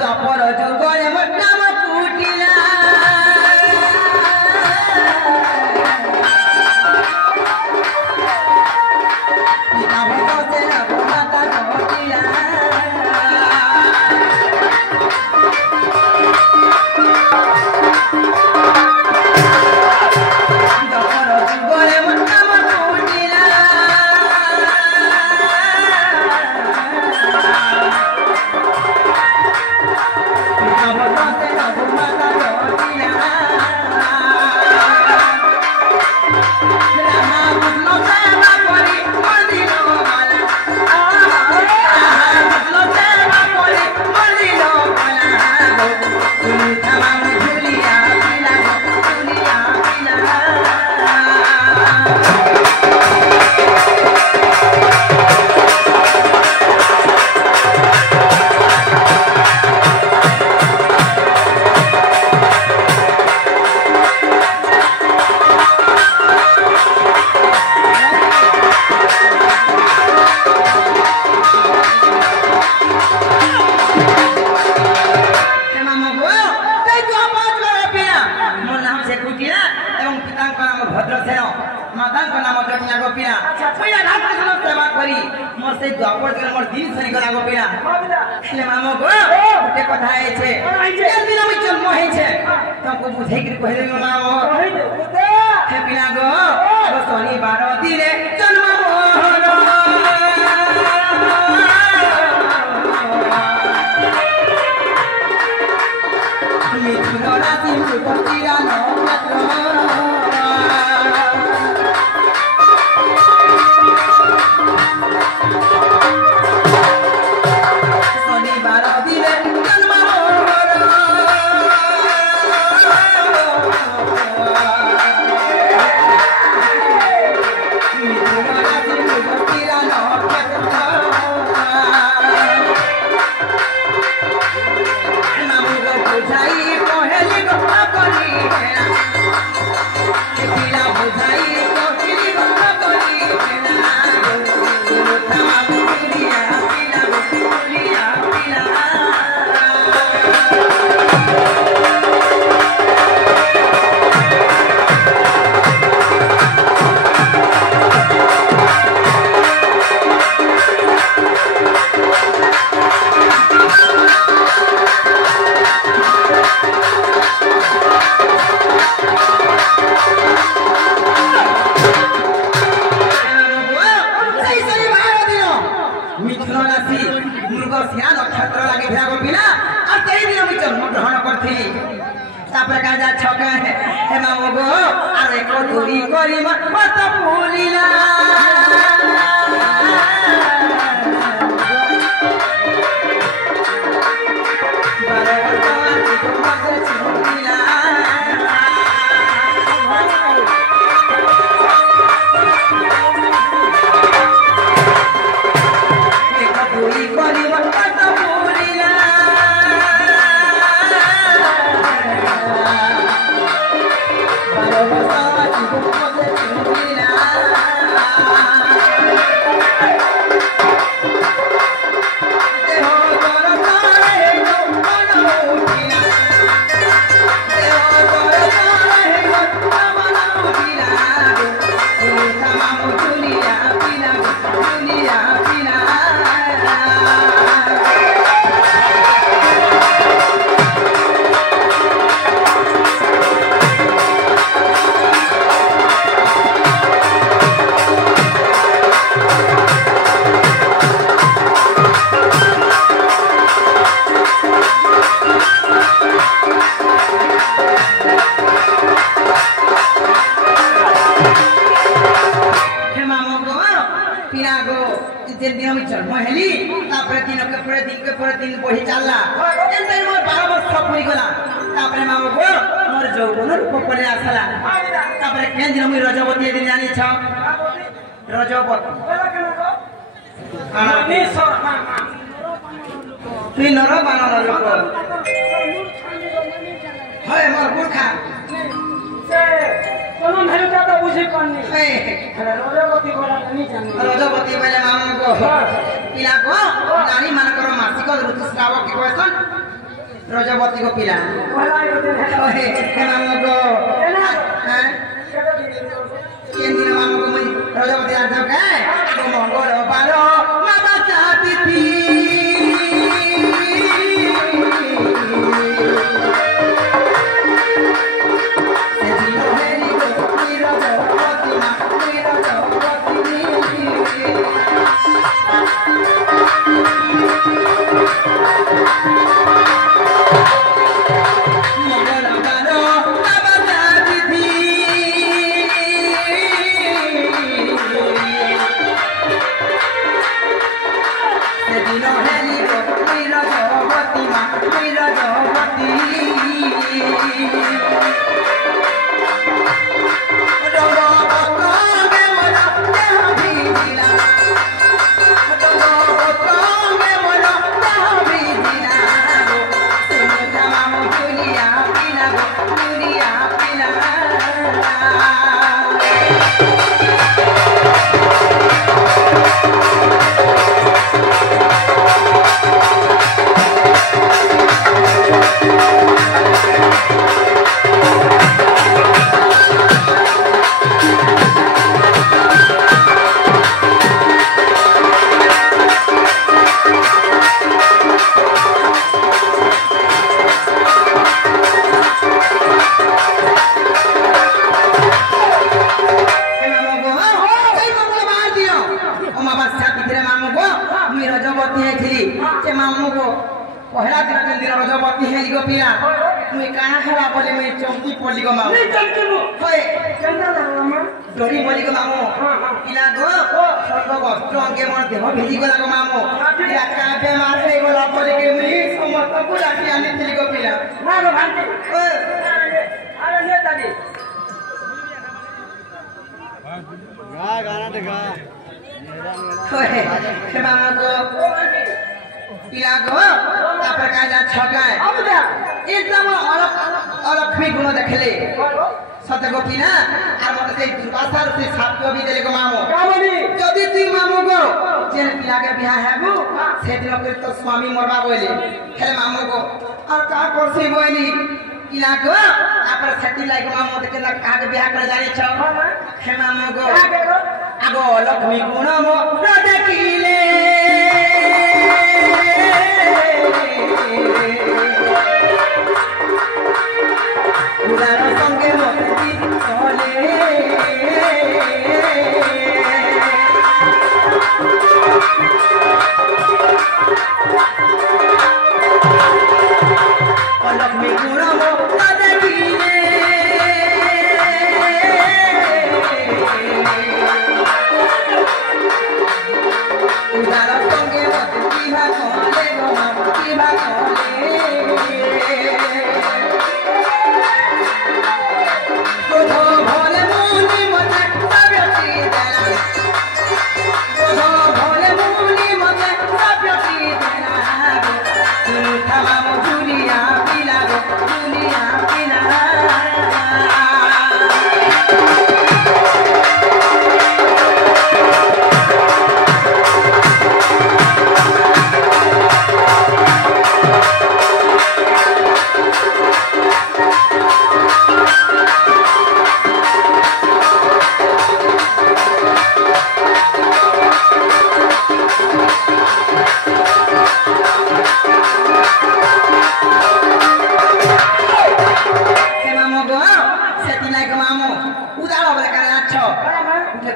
ଦପର ଯୁଗରେ ମୋ ନାମ ଫୁଟିଲା रजपति बेले मामू को पिला को नारी मानकर मासिक ऋतुस्राव के क्वेश्चन रजवती को पिला ओए मामू को हां केन दिन मामू को मैं रजवती आ जाओ का तो मंगल पालो माता चाहती थी से दिन हेरी को रजवती ना पहला दिन रजवती है लिगो पिला मुई काना खरा बोले मुई चौकी पल्ली को मामू नहीं चौकी मु होय चंदा मामू डोरी बोली को मामू पिला गो सर्व वस्त्र अंगे मोर देह भिजी गला को मामू पिला का बेमार हे गला बोले के मुई समस्त को लाठी आनी थी लिगो पिला ना गो भांती अरे ले दादी गा गाना दे गा होय मामू को पिला को तापर का जा छकाए एकदम अलक्ष्मी गुण देखले सत को पिला आर मते से दुर्वासार से साप्य भी देले को मामू कामनी जदी तू मामू को जेन पिला के बियाह हेबू से दिन के तो स्वामी मरबा बोले हे मामू को और का करसी बोली पिला को तापर छती लाग मामू के ना का बियाह कर जानी छ हे मामू को आगो लक्ष्मी गुण मो देखिले उदार संगे मोती चले लक्ष्मी गुण मोता देखिले उदार संगे मोती भागले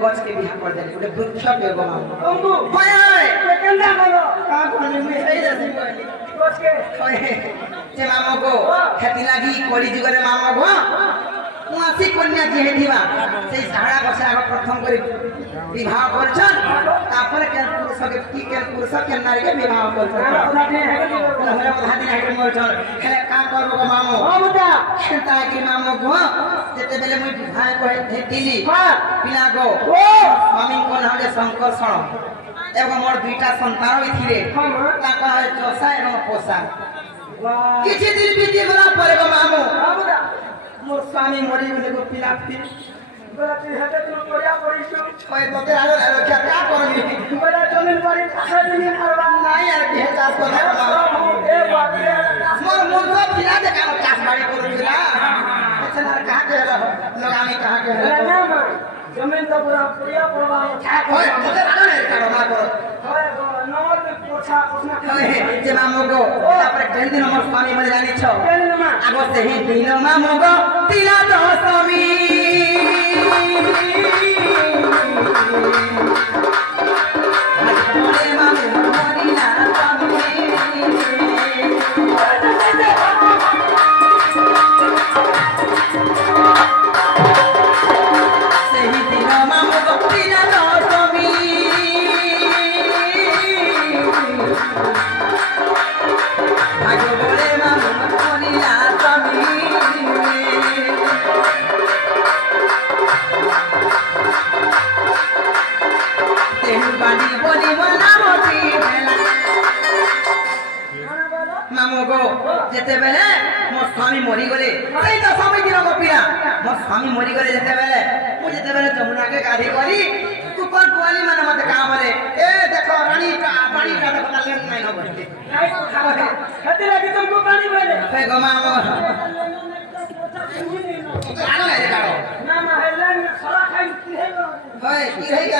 गच के बिहा कर देले उठे वृक्ष के गो मामू होय होय केंदा मानो का कोनी मुई सही दसी कहली गच के होय जे मामू को खेती लागी कोड़ी जुगरे मामू को उसी कन्या जे दिवा से झाड़ा बसे आग प्रथम करी विवाह करछन तापर के पुरुष के की के पुरुष के नारी के विवाह करछन हमरा बधा दिन आके मोरछन खेले का करबो गो मामू हो बता खेता के मामू को जेते बेले मुई विवाह करे धेतिली पिला गो स्वामी को नाले शंकरषण एवं मोर दुईटा संतान इथिरे ताका है चोसा एवं पोसा किछि दिन बीती गला पर गो मामू मोर स्वामी मरी गले को पिला थी बोला तू हटे तू कोरिया पड़ीछु ओए तोते आरो क्या क्या करबी बोला जमीन पड़ी खासा दिन हरवा नहीं यार के चास को ए बाप रे मोर से काम चास बाड़ी करूला अच्छा ना कहां के लगामी कहां के ना मां जमीन तो पूरा पूरा पड़वा ओए तो राणा ने करो ना करो ओए नमर में पोछा पोछना जे मामोगो तापर केन दिन हमर स्वामी मरे जानी छ आगो से ही दिन मामोगो तिला तो स्वामी बोले मामो मोरी ना स्वामी से ही दिन मामोगो तिला तो स्वामी आगो बोले मामो मोरी ना स्वामी तेहु बाड़ी बोली बना मोती बेला मामोगो जेते बेले मोर स्वामी मरी गले सेई तो समय दिन गोपिया मोर स्वामी मरी गले जेते बेले मु जेते बेले जमुना के गाधी करी कुकर कुआली माने मते का बोले ए देखो रानी का पानी का देखो काले नहीं न बोलते नहीं खावा खाते लगे तुमको पानी बोले ए गो मामो